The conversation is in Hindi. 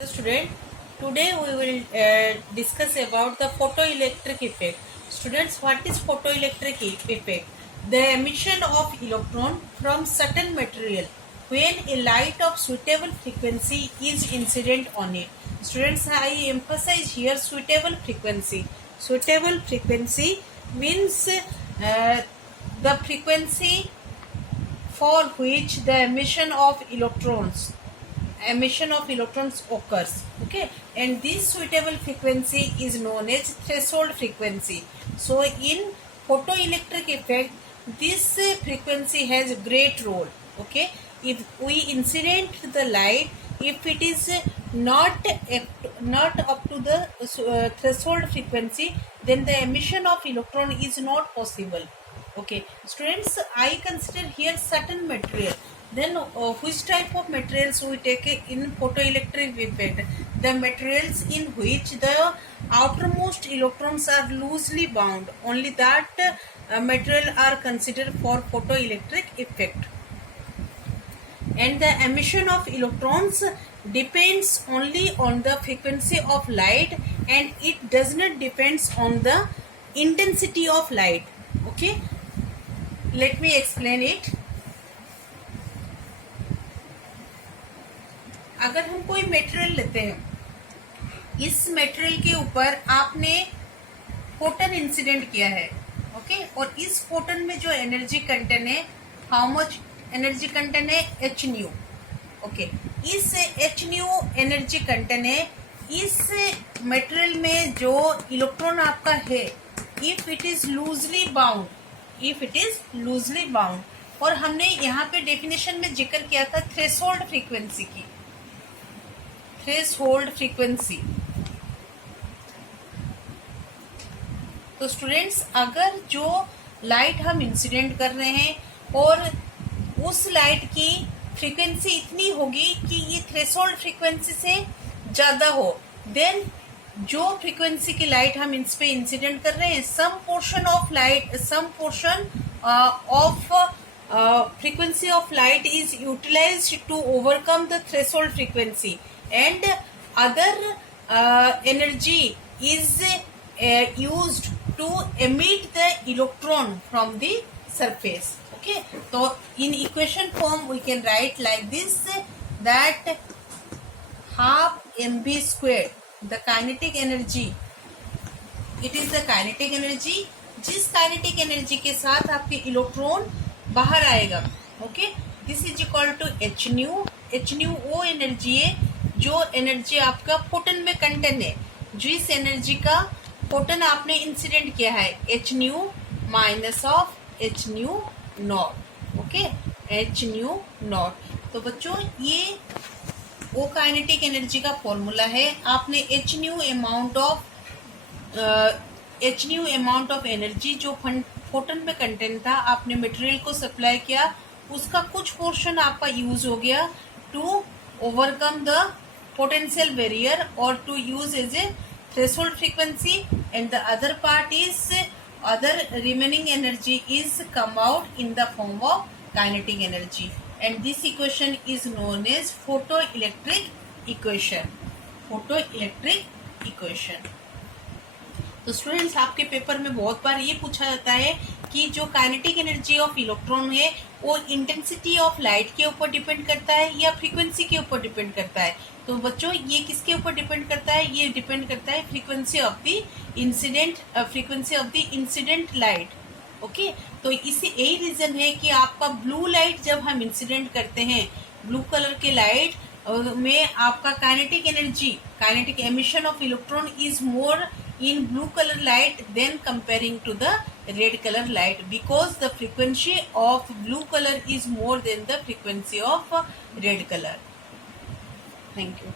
Student, today we will discuss about the photoelectric effect. Students, what is photoelectric effect? The emission of electron from certain material when a light of suitable frequency is incident on it. Students, I emphasize here suitable frequency. Suitable frequency means the frequency for which the emission of electrons occurs. Okay, and this suitable frequency is known as threshold frequency. So in photoelectric effect, this frequency has a great role. Okay, if we incident the light, if it is not up to the threshold frequency, then the emission of electron is not possible. Okay, students, I consider here certain material. Then which type of materials we take in photoelectric effect? The materials in which the outermost electrons are loosely bound, only that material are considered for photoelectric effect. And the emission of electrons depends only on the frequency of light, and it does not depends on the intensity of light. Okay, let me explain it. अगर हम कोई मटेरियल लेते हैं, इस मटेरियल के ऊपर आपने फोटन इंसिडेंट किया है. ओके, और इस फोटन में जो एनर्जी कंटेंट है, हाउ मच एनर्जी कंटेंट है? H new. ओके, इस एच न्यू एनर्जी कंटेंट है. इस मटेरियल में जो इलेक्ट्रॉन आपका है, if it is loosely bound, और हमने यहाँ पे डेफिनेशन में जिक्र किया था थ्रेशोल्ड फ्रीक्वेंसी की. Threshold frequency. तो स्टूडेंट्स, अगर जो लाइट हम इंसिडेंट कर रहे हैं और उस लाइट की फ्रीक्वेंसी इतनी होगी कि ये थ्रेशोल्ड फ्रीक्वेंसी से ज्यादा हो, देन जो फ्रीक्वेंसी की लाइट हम इस पे इंसिडेंट कर रहे हैं, some portion of frequency of light is utilized to overcome the threshold frequency, and other energy is used to emit the electron from the surface. Okay, so in equation form we can write like this, that half mv squared, the kinetic energy, it is the kinetic energy. जिस काइनेटिक एनर्जी के साथ आपके इलेक्ट्रॉन बाहर आएगा, okay, this is equal to H nu. H nu वो एनर्जी है जो एनर्जी आपका फोटन में कंटेंट है. जिस एनर्जी का फोटन आपने इंसिडेंट किया है, H new minus of H new not. Okay, H new not. तो बच्चों, ये वो काइनेटिक एनर्जी का फॉर्मूला है. आपने H new amount of energy जो फोटन में कंटेंट था, आपने मटेरियल को सप्लाई किया, उसका कुछ पोर्शन आपका यूज हो गया to overcome the potential barrier और to use as a threshold frequency, and the other part is other remaining energy is come out in the form of kinetic energy, and this equation is known as photoelectric equation. तो स्टूडेंट्स, आपके पेपर में बहुत बार ये पूछा जाता है कि जो काइनेटिक एनर्जी ऑफ इलेक्ट्रॉन है वो इंटेंसिटी ऑफ लाइट के ऊपर डिपेंड करता है या फ्रीक्वेंसी के ऊपर डिपेंड करता है. तो बच्चों, ये किसके ऊपर डिपेंड करता है? ये डिपेंड करता है frequency of the incident light. Okay, तो इसी यही रीजन है कि आपका ब्लू लाइट जब हम इंसिडेंट करते हैं, ब्लू कलर के लाइट में आपका kinetic emission of electron is more in blue color light than comparing to the red color light, because the frequency of blue color is more than the frequency of red color. Thank you.